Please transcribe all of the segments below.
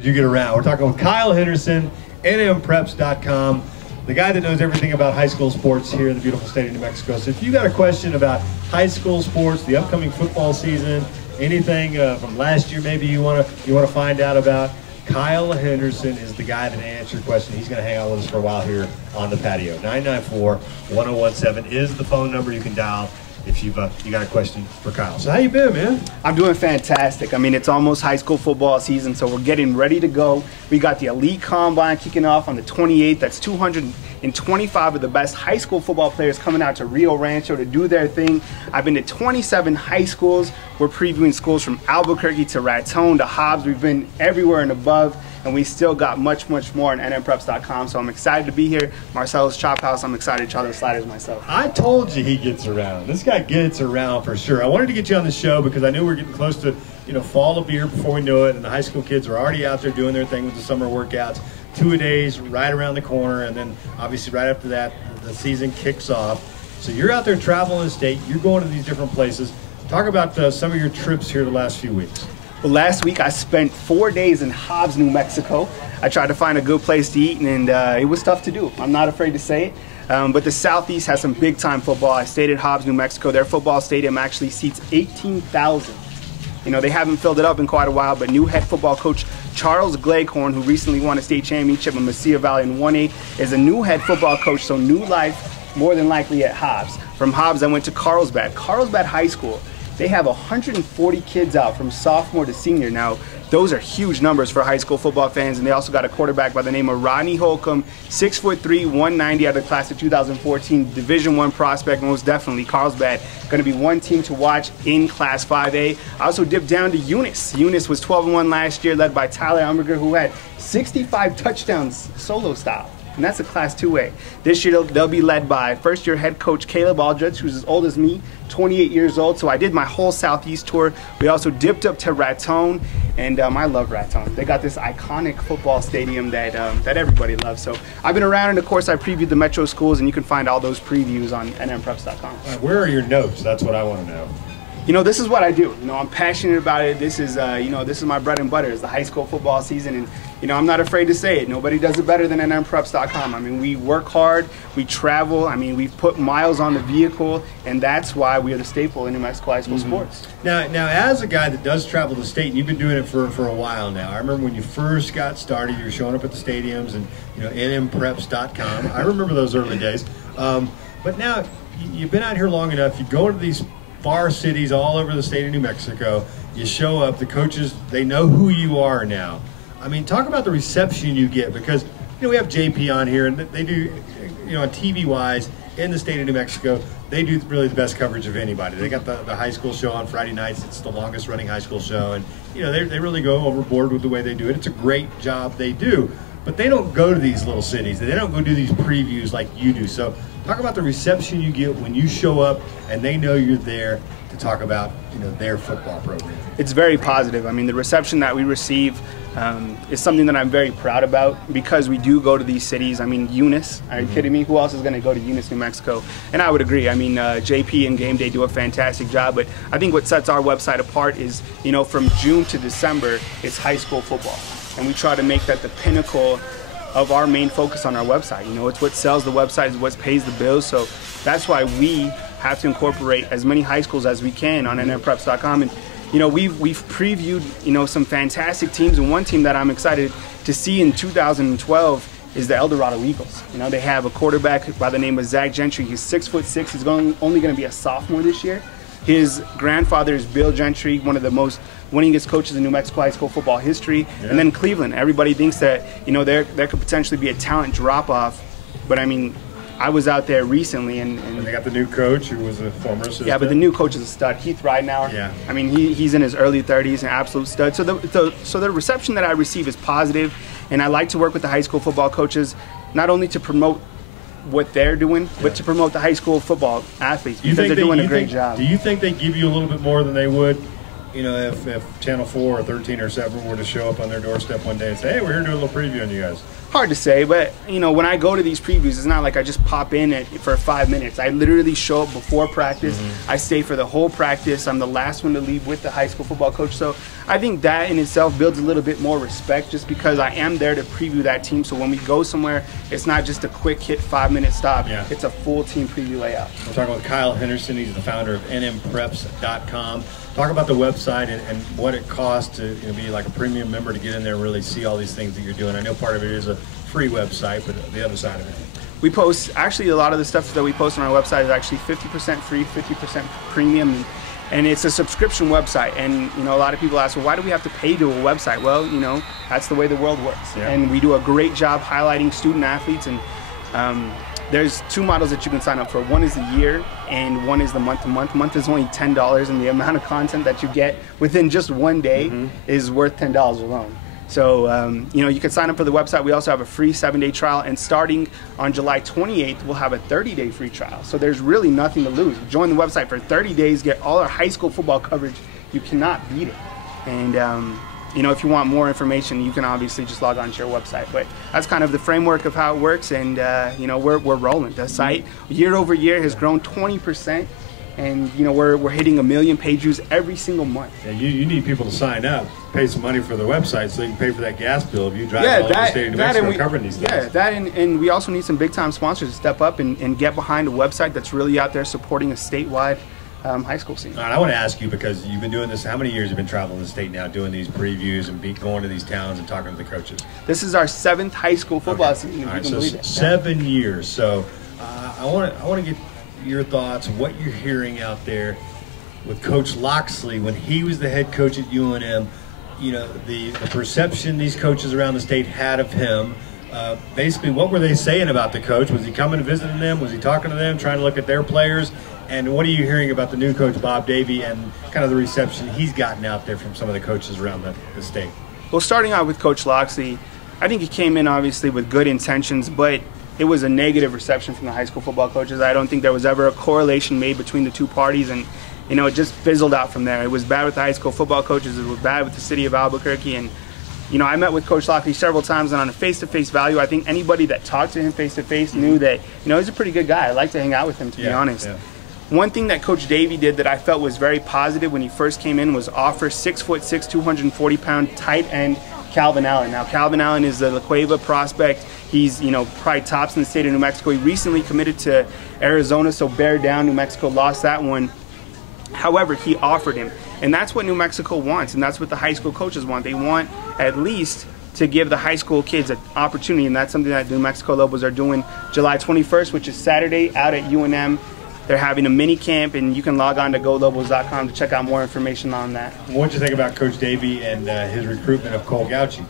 You get around. We're talking with Kyle Henderson, nmpreps.com, the guy that knows everything about high school sports here in the beautiful state of New Mexico. So if you got a question about high school sports, the upcoming football season, anything from last year maybe you want to find out about, Kyle Henderson is the guy that answers your question. He's going to hang out with us for a while here on the patio. 994-1017 is the phone number you can dial if you got a question for Kyle. So how you been, man? I'm doing fantastic. I mean, it's almost high school football season, so we're getting ready to go. We got the Elite Combine kicking off on the 28th. That's 225 of the best high school football players coming out to Rio Rancho to do their thing. I've been to 27 high schools. We're previewing schools from Albuquerque to Raton to Hobbs. We've been everywhere and above, and we still got much more on nmpreps.com. So I'm excited to be here. Marcelo's Chop House. I'm excited to try the sliders myself. I told you he gets around. This guy gets around for sure. I wanted to get you on the show because I knew we're getting close to, fall of year before we know it, and the high school kids are already out there doing their thing with the summer workouts. 2-a-days right around the corner, and then obviously right after that, the season kicks off. So you're out there traveling the state. You're going to these different places. Talk about some of your trips here the last few weeks. Well, last week I spent 4 days in Hobbs, New Mexico. I tried to find a good place to eat, and it was tough to do. I'm not afraid to say it. But the Southeast has some big-time football. I stayed at Hobbs, New Mexico. Their football stadium actually seats 18,000. They haven't filled it up in quite a while, but new head football coach Charles Gleghorn, who recently won a state championship in Mesilla Valley in 1A, is a new head football coach, so new life, more than likely at Hobbs. From Hobbs, I went to Carlsbad. Carlsbad High School. They have 140 kids out from sophomore to senior. Now, those are huge numbers for high school football fans, and they also got a quarterback by the name of Rodney Holcomb, 6'3", 190 out of the class of 2014, Division I prospect, most definitely. Carlsbad going to be one team to watch in Class 5A. I also dipped down to Eunice. Eunice was 12-1 last year, led by Tyler Umberger, who had 65 touchdowns solo style. And that's a Class 2A. This year, they'll be led by first-year head coach Caleb Aldridge, who's as old as me, 28 years old. So I did my whole Southeast tour. We also dipped up to Raton, and I love Raton. They got this iconic football stadium that everybody loves. So I've been around, and of course, I previewed the metro schools, and you can find all those previews on nmpreps.com. Where are your notes? That's what I want to know. This is what I do. I'm passionate about it. This is, this is my bread and butter. It's the high school football season, and I'm not afraid to say it. Nobody does it better than nmpreps.com. I mean, we work hard, we travel. I mean, we've put miles on the vehicle, and that's why we are the staple in New Mexico high school sports. Now, as a guy that does travel the state, and you've been doing it for a while now. I remember when you first got started, you were showing up at the stadiums and nmpreps.com. I remember those early days. But now you've been out here long enough. You go to these far cities all over the state of New Mexico. You show up, the coaches, they know who you are now. I mean, talk about the reception you get, because we have JP on here, and they do, on TV-wise, in the state of New Mexico, they do really the best coverage of anybody. They got the high school show on Friday nights. It's the longest running high school show, and they really go overboard with the way they do it. It's a great job they do, but they don't go to these little cities. They don't go do these previews like you do. So talk about the reception you get when you show up and they know you're there to talk about their football program. It's very positive. I mean, the reception that we receive is something that I'm very proud about, because we do go to these cities. I mean, Eunice, are you kidding me? Who else is going to go to Eunice, New Mexico? And I would agree. I mean, JP and Game Day do a fantastic job, but I think what sets our website apart is, from June to December, it's high school football. And we try to make that the pinnacle of our main focus on our website. It's what sells the website, it's what pays the bills. So that's why we have to incorporate as many high schools as we can on nmpreps.com. And we've previewed some fantastic teams, and one team that I'm excited to see in 2012 is the El Dorado Eagles. They have a quarterback by the name of Zach Gentry. He's 6'6". He's only going to be a sophomore this year. His grandfather is Bill Gentry, one of the most winningest coaches in New Mexico high school football history. Yeah. And then Cleveland. Everybody thinks that there could potentially be a talent drop-off, but I mean, I was out there recently, and they got the new coach who was a former assistant. Yeah, but the new coach is a stud, Heath Ridenauer. Yeah. I mean, he's in his early 30s, an absolute stud. So the reception that I receive is positive, and I like to work with the high school football coaches, not only to promote what they're doing, but to promote the high school football athletes, because they're doing a great job. Do you think they give you a little bit more than they would, if Channel 4 or 13 or 7 were to show up on their doorstep one day and say, hey, we're here to do a little preview on you guys? Hard to say, but you know, when I go to these previews, it's not like I just pop in for 5 minutes. I literally show up before practice. I stay for the whole practice. I'm the last one to leave with the high school football coach. So I think that in itself builds a little bit more respect, just because I am there to preview that team. So when we go somewhere, it's not just a quick hit 5-minute stop. It's a full team preview layout. We're talking with Kyle Henderson. He's the founder of nmpreps.com. Talk about the website and what it costs to be like a premium member to get in there and really see all these things that you're doing. I know part of it is a free website, but the other side of it. We post, actually a lot of the stuff that we post on our website is actually 50% free, 50% premium, and it's a subscription website. And a lot of people ask, well, why do we have to pay to a website? Well, that's the way the world works. And we do a great job highlighting student athletes, and there's 2 models that you can sign up for. One is the year, and one is the month-to-month. Month is only $10, and the amount of content that you get within just one day is worth $10 alone. So, you can sign up for the website. We also have a free 7-day trial, and starting on July 28th, we'll have a 30-day free trial. So there's really nothing to lose. Join the website for 30 days, get all our high school football coverage. You cannot beat it. And, if you want more information, you can obviously just log on to your website. But that's kind of the framework of how it works, and, we're rolling. The site, year over year, has grown 20%. And we're hitting 1 million page views every single month. Yeah, you need people to sign up, pay some money for the website so they can pay for that gas bill if you drive all over the state of New Mexico covering these things. Yeah, that and we also need some big time sponsors to step up and get behind a website that's really out there supporting a statewide high school scene. All right, I want to ask you, because you've been doing this, how many years have you been traveling the state now, doing these previews and going to these towns and talking to the coaches? This is our 7th high school football season. All right, so 7 years. So I want to get your thoughts, what you're hearing out there with Coach Loxley when he was the head coach at UNM. The perception these coaches around the state had of him. Basically, what were they saying about the coach? Was he coming and visiting them? Was he talking to them, trying to look at their players? And what are you hearing about the new coach, Bob Davie, and kind of the reception he's gotten out there from some of the coaches around the state? Well, starting out with Coach Loxley, I think he came in obviously with good intentions, but it was a negative reception from the high school football coaches. I don't think there was ever a correlation made between the two parties, and it just fizzled out from there. It was bad with the high school football coaches. It was bad with the city of Albuquerque. And I met with Coach Loxley several times, and on a face-to-face value, I think anybody that talked to him face-to-face knew that he's a pretty good guy. I like to hang out with him, to be honest. Yeah. One thing that Coach Davie did that I felt was very positive when he first came in was offer 6'6", 240-pound tight end Calvin Allen. Now, Calvin Allen is the La Cueva prospect. He's, probably tops in the state of New Mexico. He recently committed to Arizona, so bear down. New Mexico lost that one. However, he offered him, and that's what New Mexico wants, and that's what the high school coaches want. They want at least to give the high school kids an opportunity, and that's something that New Mexico Lobos are doing July 21st, which is Saturday, out at UNM. They're having a mini camp, and you can log on to golobos.com to check out more information on that. What did you think about Coach Davie and his recruitment of Cole Gauchi?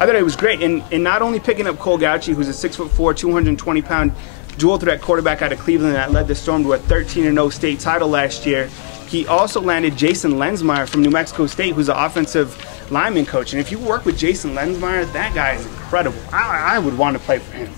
I thought it was great, and not only picking up Cole Gauchi, who's a 6'4", 220-pound dual threat quarterback out of Cleveland that led the Storm to a 13-0 state title last year. He also landed Jason Lensmeyer from New Mexico State, who's an offensive lineman coach. And if you work with Jason Lensmeyer, that guy is incredible. I would want to play for him.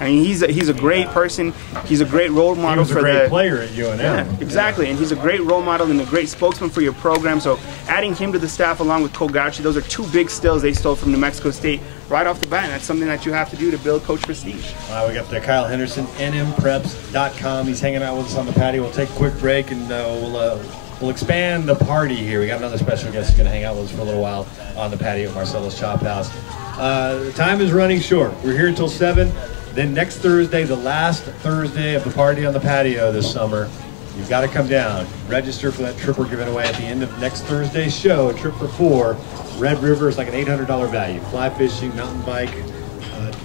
I mean, he's a great person. He's a great role model for the. He was a great player at UNM. Yeah, exactly, and he's a great role model and a great spokesman for your program. So adding him to the staff along with Cole Gauchi, those are 2 big stills they stole from New Mexico State right off the bat. And that's something that you have to do to build coach prestige. We got the Kyle Henderson, nmpreps.com. He's hanging out with us on the patio. We'll take a quick break, and we'll expand the party here. We got another special guest who's going to hang out with us for a little while on the patio at Marcelo's Chop House. The time is running short. We're here until 7. Then next Thursday, the last Thursday of the party on the patio this summer, you've got to come down. Register for that trip we're giving away at the end of next Thursday's show, a trip for 4. Red River is like an $800 value. Fly fishing, mountain bike,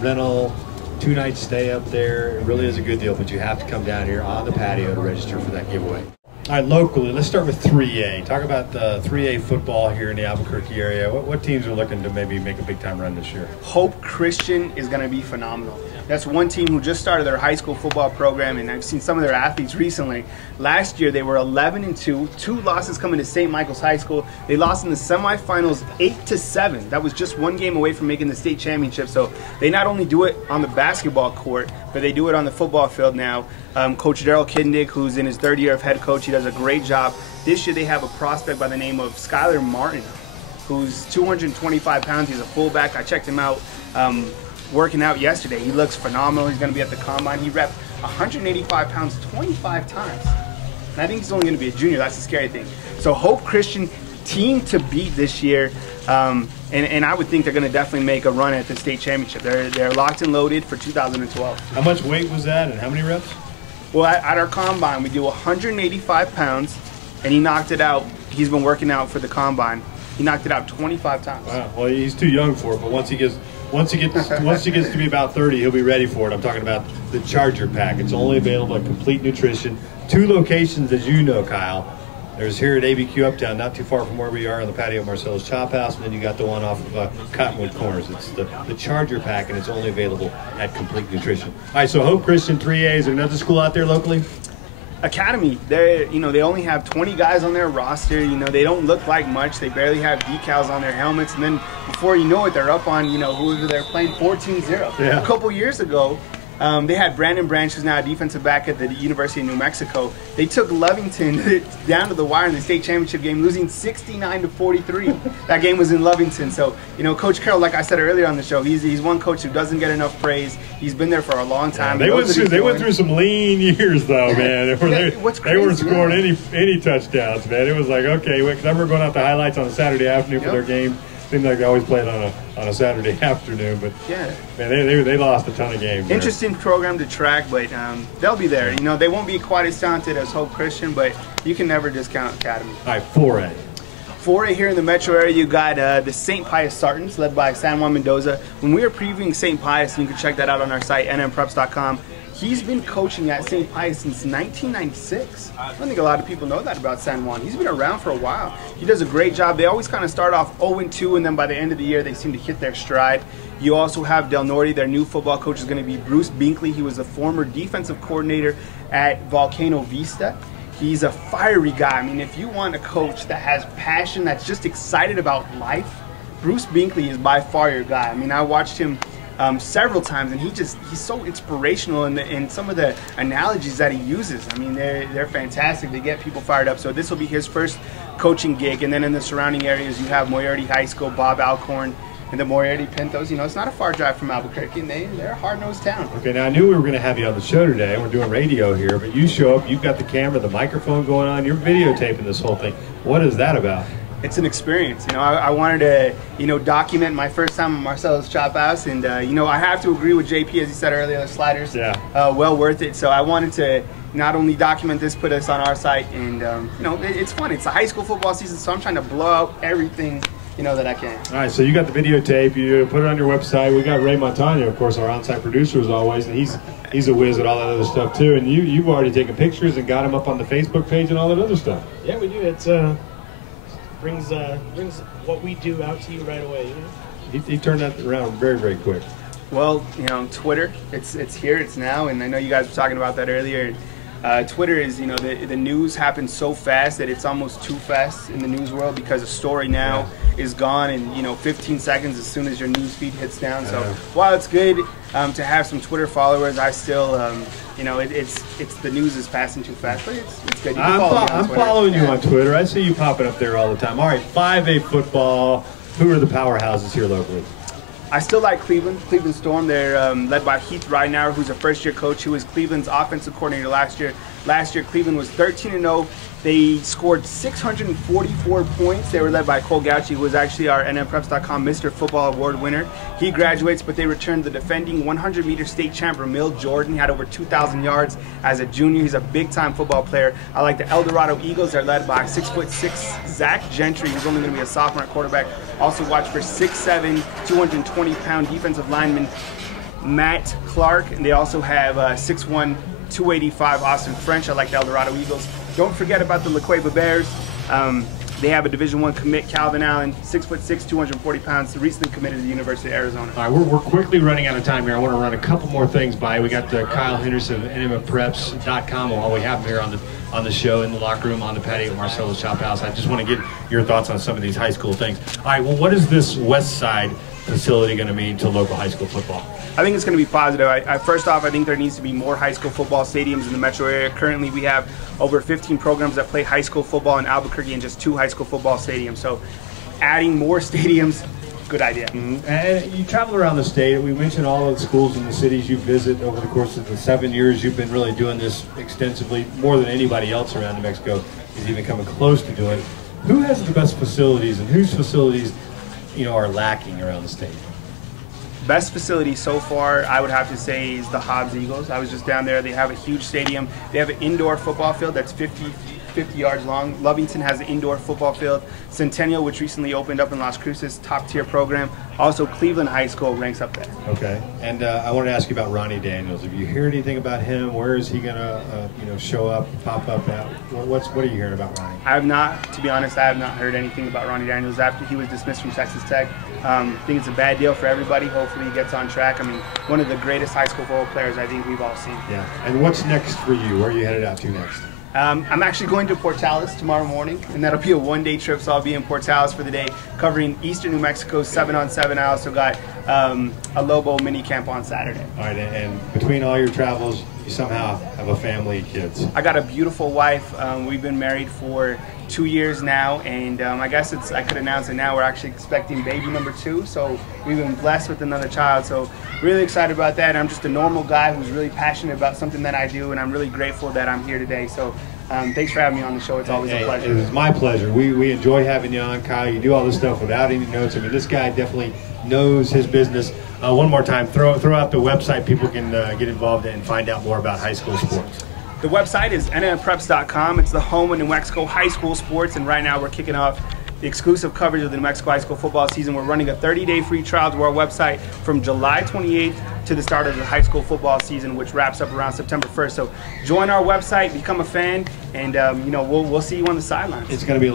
rental, 2-night stay up there. It really is a good deal, but you have to come down here on the patio to register for that giveaway. All right, locally, let's start with 3A. Talk about the 3A football here in the Albuquerque area. What teams are looking to maybe make a big-time run this year? Hope Christian is going to be phenomenal. That's one team who just started their high school football program, and I've seen some of their athletes recently. Last year, they were 11-2, 2 losses coming to St. Michael's High School. They lost in the semifinals 8-7. That was just 1 game away from making the state championship. So they not only do it on the basketball court, but they do it on the football field now. Coach Daryl Kindig, who's in his 3rd year of head coach, he does a great job. This year, they have a prospect by the name of Skyler Martin, who's 225 pounds. He's a fullback. I checked him out. working out yesterday. He looks phenomenal. He's going to be at the combine. He repped 185 pounds 25 times. And I think he's only going to be a junior. That's the scary thing. So Hope Christian, team to beat this year. And I would think they're going to definitely make a run at the state championship. They're locked and loaded for 2012. How much weight was that and how many reps? Well, at our combine, we do 185 pounds, and he knocked it out. He's been working out for the combine. He knocked it out 25 times. Wow. Well, he's too young for it, but once he gets to be about 30, he'll be ready for it. I'm talking about the Charger Pack. It's only available at Complete Nutrition. 2 locations, as you know, Kyle. There's here at ABQ Uptown, not too far from where we are on the patio of Marcelo's Chop House, and then you got the one off of Cottonwood Corners. It's the Charger Pack, and it's only available at Complete Nutrition. All right, so Hope Christian 3A, is there another school out there locally? Academy, they only have 20 guys on their roster. They don't look like much. They barely have decals on their helmets, and then before you know it, they're up on whoever they're playing 14-0. Yeah. A couple years ago, they had Brandon Branch, who's now a defensive back at the University of New Mexico. They took Lovington down to the wire in the state championship game, losing 69-43. That game was in Lovington. So, Coach Carroll, like I said earlier on the show, he's one coach who doesn't get enough praise. He's been there for a long time. Yeah, they went through some lean years, though, man. They weren't scoring any touchdowns, man. It was like, okay, because I remember going out the highlights on a Saturday afternoon for their game. Seemed like they always played on a Saturday afternoon, but yeah, man, they lost a ton of games. Interesting program to track, but they'll be there. They won't be quite as talented as Hope Christian, but you can never discount Academy. All right, 4A. 4A here in the metro area, you got the St. Pius Sartans, led by San Juan Mendoza. When we were previewing St. Pius, you can check that out on our site, nmpreps.com. He's been coaching at St. Pius since 1996. I don't think a lot of people know that about San Juan. He's been around for a while. He does a great job. They always kind of start off 0-2, and then by the end of the year, they seem to hit their stride. You also have Del Norte. Their new football coach is going to be Bruce Binkley. He was a former defensive coordinator at Volcano Vista. He's a fiery guy. I mean, if you want a coach that has passion, that's just excited about life, Bruce Binkley is by far your guy. I mean, I watched him several times, and he's so inspirational in some of the analogies that he uses. I mean, they're fantastic. They get people fired up. So this will be his first coaching gig, and then in the surrounding areas, you have Moriarty High School, Bob Alcorn, and the Moriarty Pintos. It's not a far drive from Albuquerque, and they're a hard-nosed town. Okay, now I knew we were going to have you on the show today. We're doing radio here, but you show up, you've got the camera, the microphone going on, you're videotaping this whole thing. What is that about? It's an experience. I wanted to, document my first time at Marcelo's Chop House, and I have to agree with JP, as he said earlier, the sliders, well worth it. So I wanted to not only document this, put us on our site, and it's fun. It's a high school football season, so I'm trying to blow out everything that I can. All right, so you got the videotape, you put it on your website. We got Ray Montano, of course, our on-site producer as always, and he's a whiz at all that other stuff too. And you've already taken pictures and got him up on the Facebook page and all that other stuff. Yeah, we do. It's brings what we do out to you right away. He turned that around very, very quick. Well, Twitter, it's here, it's now, and I know you guys were talking about that earlier. Twitter is, the news happens so fast that it's almost too fast in the news world, because a story now is gone in 15 seconds as soon as your news feed hits down. So while it's good to have some Twitter followers, I still it's the news is passing too fast, but it's good. I'm following you on Twitter. I see you popping up there all the time. All right, 5A football. Who are the powerhouses here locally? I still like Cleveland Storm. They're led by Heath Ridenauer, who's a first-year coach who was Cleveland's offensive coordinator last year. Last year, Cleveland was 13-0. They scored 644 points. They were led by Cole Gauchi, who was actually our nmpreps.com Mr. Football Award winner. He graduates, but they returned the defending 100-meter state champ, Ramil Jordan. He had over 2,000 yards as a junior. He's a big-time football player. I like the El Dorado Eagles. They're led by 6'6" Zach Gentry, who's only going to be a sophomore at quarterback. Also watch for 6'7", 220-pound defensive lineman Matt Clark. And they also have 6'1", 285 Austin French. I like the El Dorado Eagles. Don't forget about the La Cueva Bears. They have a Division I commit, Calvin Allen, 6'6", 240 pounds, recently committed to the University of Arizona. All right, we're quickly running out of time here. I want to run a couple more things by. We got Kyle Henderson of nmpreps.com while we have him here on the show, in the locker room, on the patio at Marcelo's Chop House. I just want to get your thoughts on some of these high school things. All right, well, what is this West Side facility going to mean to local high school football? I think it's going to be positive. First off, I think there needs to be more high school football stadiums in the metro area. Currently, we have over 15 programs that play high school football in Albuquerque and just 2 high school football stadiums. So adding more stadiums good idea. And you travel around the state. We mentioned all of the schools and the cities you visit over the course of the 7 years you've been really doing this extensively, more than anybody else around New Mexico is even coming close to doing. Who has the best facilities, and whose facilities, are lacking around the state? Best facility so far, I would have to say, is the Hobbs Eagles. I was just down there. They have a huge stadium. They have an indoor football field that's 50 yards long. Lovington has an indoor football field. Centennial, which recently opened up in Las Cruces, top-tier program. Also, Cleveland High School ranks up there. Okay. And I wanted to ask you about Ronnie Daniels. Have you heard anything about him? Where is he going to, show up, pop up at? What are you hearing about Ronnie? I have not, to be honest, I have not heard anything about Ronnie Daniels after he was dismissed from Texas Tech. I think it's a bad deal for everybody. Hopefully he gets on track. I mean, one of the greatest high school football players I think we've all seen. Yeah. And what's next for you? Where are you headed out to next? I'm actually going to Portales tomorrow morning, and that'll be a one-day trip, so I'll be in Portales for the day, covering Eastern New Mexico 7-on-7. I also got a Lobo mini camp on Saturday. All right, and between all your travels, you somehow have a family and kids. I got a beautiful wife. We've been married for 2 years now, and I guess I could announce it now. We're actually expecting baby number 2, so we've been blessed with another child. So really excited about that. I'm just a normal guy who's really passionate about something that I do, and I'm really grateful that I'm here today. So thanks for having me on the show. It's always a pleasure. It was my pleasure. We enjoy having you on, Kyle. You do all this stuff without any notes. I mean, this guy definitely knows his business. One more time, throw out the website people can get involved in and find out more about high school sports. The website is nmpreps.com. It's the home of New Mexico high school sports, and right now we're kicking off the exclusive coverage of the New Mexico high school football season. We're running a 30-day free trial to our website from July 28th to the start of the high school football season, which wraps up around September 1st. So join our website, become a fan, and we'll see you on the sidelines. It's going to be